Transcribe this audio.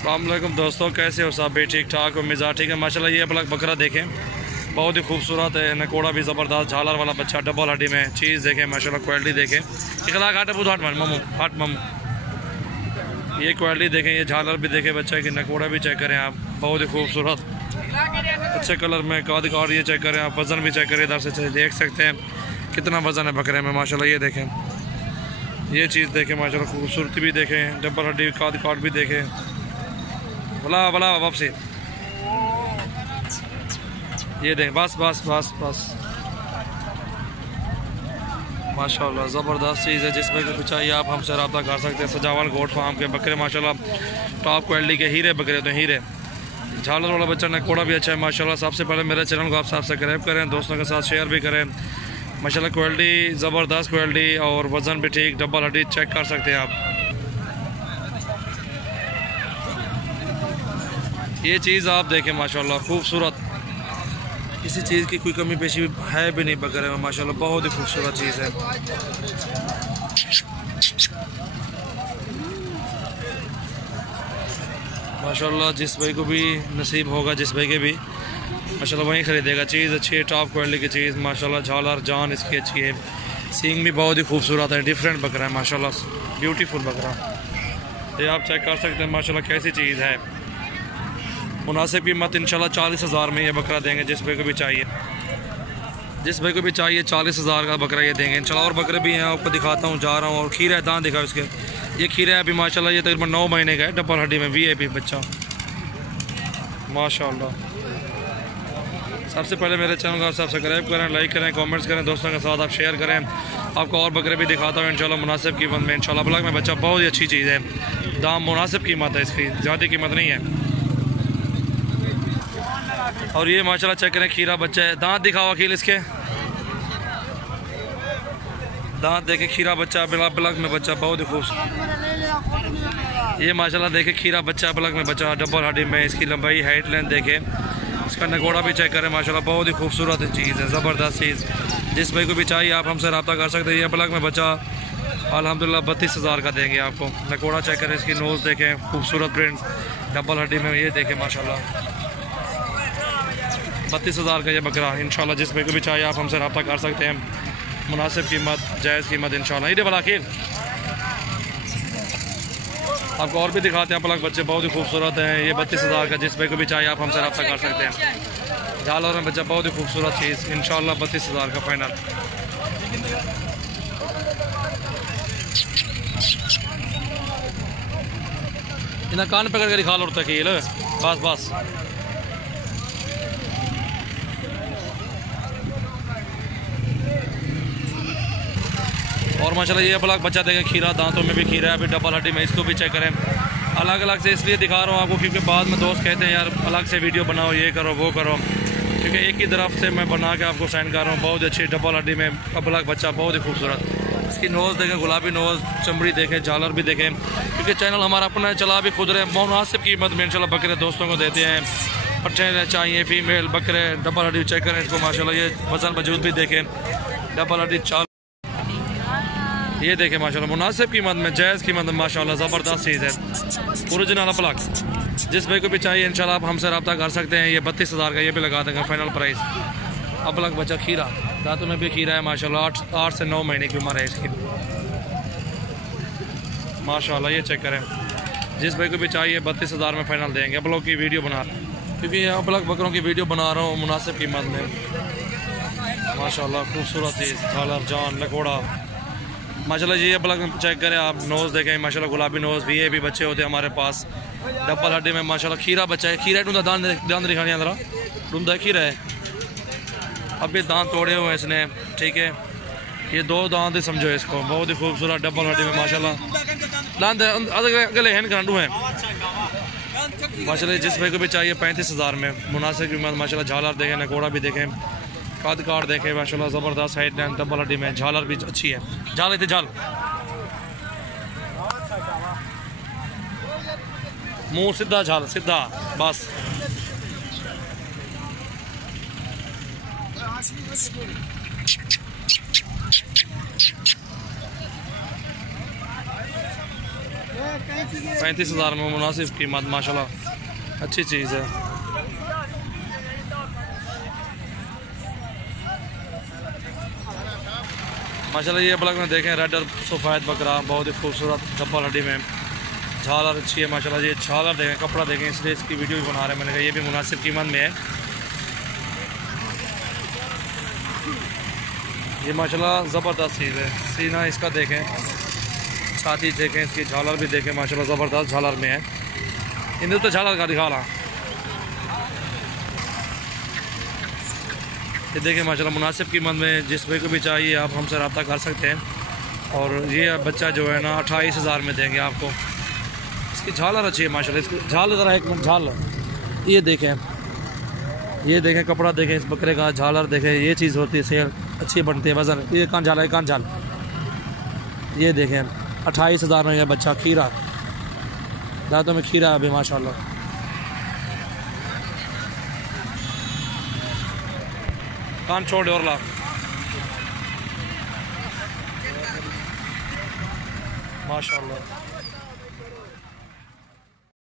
अस्सलाम वालेकुम दोस्तों, कैसे हो सब? भी ठीक ठाक हो, मिजाज ठीक है माशाल्लाह। ये अपना बकरा देखें, बहुत ही खूबसूरत है, नकोड़ा भी ज़बरदस्त, झालर वाला बच्चा, डबल हड्डी में, चीज़ देखें माशाल्लाह, क्वालिटी देखें। इखलाक हट बूध हट ममू हट ममू, ये क्वालिटी देखें, ये झालर भी देखें बच्चा की, नकोड़ा भी चेक करें आप, बहुत ही खूबसूरत अच्छे कलर में, काद काट ये चेक करें आप, वज़न भी चेक करें, इधर से देख सकते हैं कितना वज़न है बकरे में माशाल्लाह। ये देखें, ये चीज़ देखें माशाल्लाह, खूबसूरती भी देखें, डबल हड्डी काद काट भी देखें, भला भला वापसी। ये देख, बस बस बस बस माशाल्लाह ज़बरदस्त चीज़ है। जिसमें भी चाहिए आप हमसे रब्ता कर सकते हैं। सजावल गोट फार्म के बकरे माशाल्लाह टॉप क्वालिटी के हीरे बकरे, तो हीरे झालर वाला बच्चा, नकोड़ा भी अच्छा है माशाल्लाह। सबसे पहले मेरे चैनल को आप सब्सक्राइब करें, दोस्तों के साथ शेयर भी करें माशाल्लाह। क्वालिटी ज़बरदस्त क्वालिटी और वज़न भी ठीक, डबल हड्डी चेक कर सकते हैं आप। ये चीज़ आप देखें माशाल्लाह, खूबसूरत, किसी चीज़ की कोई कमी पेशी है भी नहीं बकरे में माशाल्लाह, बहुत ही खूबसूरत चीज़ है। माशाल्लाह जिस भाई को भी नसीब होगा, जिस भाई के भी माशाल्लाह वहीं ख़रीदेगा। चीज़ अच्छी है, टॉप क्वालिटी की चीज़ माशाल्लाह। झालर जान इसकी अच्छी है, सींग भी बहुत ही खूबसूरत है, डिफरेंट बकरा है माशाल्लाह, ब्यूटीफुल बकरा। ये आप चेक कर सकते हैं माशाल्लाह कैसी चीज़ है। मुनासिब कीमत इंशाल्लाह 40,000 में ये बकरा देंगे। जिस भाई को भी चाहिए, जिस भाई को भी चाहिए 40,000 का बकरा ये देंगे इंशाल्लाह। और बकरे भी हैं, आपको दिखाता हूँ, जा रहा हूँ। और खीरा है, दांत दिखाओ इसके, ये खीरा है अभी माशाल्लाह, ये तकरीबन 9 महीने का है, डबल हड्डी में, VIP बच्चा माशाल्लाह। सबसे पहले मेरे चैनल को आप सब्सक्राइब करें, लाइक करें, कमेंट्स करें, दोस्तों के साथ आप शेयर करें। आपको और बकरे भी दिखाता हूँ इंशाल्लाह मुनासिब कीमत में इंशाल्लाह। ब्लॉक में बच्चा बहुत ही अच्छी चीज़ है, दाम मुनासिब कीमत है इसकी, ज़्यादा कीमत नहीं है। और ये माशाल्लाह चेक करें, खीरा बच्चा है, दांत दिखाओ अकील इसके, दांत देखे, खीरा बच्चा, ब्लॉक में बच्चा, बहुत ही खूबसूरत। ये माशाल्लाह देखे, खीरा बच्चा, ब्लॉक में बच्चा, डबल हड्डी में, इसकी लंबाई हाइट लेंथ देखे, इसका नकोड़ा भी चेक करें माशाल्लाह, बहुत ही खूबसूरत चीज़ है, ज़बरदस्त चीज़। जिस भाई को भी चाहिए आप हमसे रब्ता कर सकते हैं। ये ब्लॉक में बच्चा अल्हम्दुलिल्लाह 32,000 का देंगे आपको। नकोड़ा चेक करें, इसकी नोज़ देखें, खूबसूरत प्रिंट, डबल हड्डी में, ये देखें माशाल्लाह 32,000 का ये बकरा इंशाल्लाह। जिस भाई को भी चाहिए आप हमसे रब्ता कर सकते हैं। मुनासिब कीमत, जायज़ कीमत इंशाल्लाह। ये बला खीर आपको और भी दिखाते हैं, पलक बच्चे बहुत ही खूबसूरत हैं। ये 32,000 का, जिस भाई को भी चाहिए आप हमसे रब्ता कर सकते हैं। झालर में बच्चा, बहुत ही खूबसूरत चीज़ इंशाल्लाह 32,000 का फाइनल। इन्हें कान पकड़ के दिखा लो तक, बस बस। और माशाल्लाह ये ब्लॉक बच्चा देगा, खीरा, दांतों में भी खीरा है, अभी डबल हड्डी में, इसको भी चेक करें। अलग अलग से इसलिए दिखा रहा हूँ आपको क्योंकि बाद में दोस्त कहते हैं यार अलग से वीडियो बनाओ, ये करो वो करो, क्योंकि एक ही तरफ से मैं बना के आपको सेंड कर रहा हूँ। बहुत अच्छी डबल हड्डी में ब्लॉक बच्चा, बहुत ही खूबसूरत। इसकी नोज़ देखें, गुलाबी नोज़, चमड़ी देखें, झालर भी देखें, क्योंकि चैनल हमारा अपना चला भी खुद रहे। मुनासिब कीमत में इंशाल्लाह बकरे दोस्तों को देते हैं। पट्टे चाहिए, फीमेल बकरे, डबल हड्डी चेक करें इसको माशाल्लाह। ये वज़न वजूद भी देखें, डबल हड्डी चाल, ये देखें माशाल्लाह मुनासिब कीमत में, जायज़ कीमत में माशाल्लाह, ज़बरदस्त चीज़ है, ओरिजिनल प्लग। जिस भाई को भी चाहिए इंशाल्लाह आप हमसे रब्ता कर सकते हैं। ये 32,000 का ये भी लगा देंगे फाइनल प्राइस। अब प्लग बच्चा, खीरा, दांतों में भी खीरा है माशाल्लाह, 8 से 9 महीने की उम्र है इसकी माशाल्लाह। ये चेक करें, जिस भाई को भी चाहिए 32,000 में फाइनल देंगे। अब लोग की वीडियो बना रहे हैं क्योंकि अब लोग बकरों की वीडियो बना रहा हूँ मुनासिब कीमत में माशाल्लाह। खूबसूरत चीज़, झालर जान, नकोड़ा माशाल्लाह। ये ब्लॉक में चेक करें आप, नोज़ देखें माशाल्लाह, गुलाबी नोज़, VIP बच्चे होते हैं हमारे पास, डबल हड्डी में माशाल्लाह। खीरा बच्चा है, खीरा ढूंढा, दांत दिखाने अंदर ढूंढा, खीरा है, अभी दांत तोड़े हुए हैं इसने, ठीक है। ये 2 दांत ही समझो इसको, बहुत ही खूबसूरत डबल हड्डी में माशाल्लाह। गले हैं करांडू हैं माशाल्लाह। जिस भाई को भी चाहिए 35,000 में मुनासिब कीमत माशाल्लाह। झालर देखें, नकोड़ा भी देखें, काद काट देखें माशाल्लाह, ज़बरदस्त हाइट लेंथ, डबल हड्डी में, झालर भी अच्छी है। झाल इतने झाल, मुंह सीधा, झाल सीधा, बस। 35,000 में मुनासिब कीमत, माशाल्लाह अच्छी चीज़ है। माशाल्लाह ये ब्लॉग में देखें रेड और सफ़ेद बकरा बहुत ही खूबसूरत डबल हड्डी में, झालर अच्छी है माशाल्लाह। ये झालर देखें, कपड़ा देखें, इसलिए इसकी वीडियो भी बना रहे हैं। मैंने कहा ये भी मुनासिब कीमत में है। ये माशाल्लाह ज़बरदस्त चीज़ है। सीना इसका देखें, छाती देखें, इसकी झालर भी देखें माशाल्लाह ज़बरदस्त झालर में है। इन तो झालर का दिखा रहा, ये देखिए माशाल्लाह मुनासिब कीमत में। जिस भाई को भी चाहिए आप हमसे रब्ता कर सकते हैं। और ये बच्चा जो है ना 28,000 में देंगे आपको। इसकी झालर अच्छी है माशाल्लाह। इसकी झाल ज़रा एक मिनट, झाल ये देखें, कपड़ा देखें, इस बकरे का झालर देखें। ये चीज़ होती है, सेल अच्छी बनती है, वजन। ये कान झाल है, कान झाल ये देखें 28,000 में। यह बच्चा खीरा, दांतों में खीरा अभी माशाल्लाह। कान छोड़ और ला माशाल्लाह।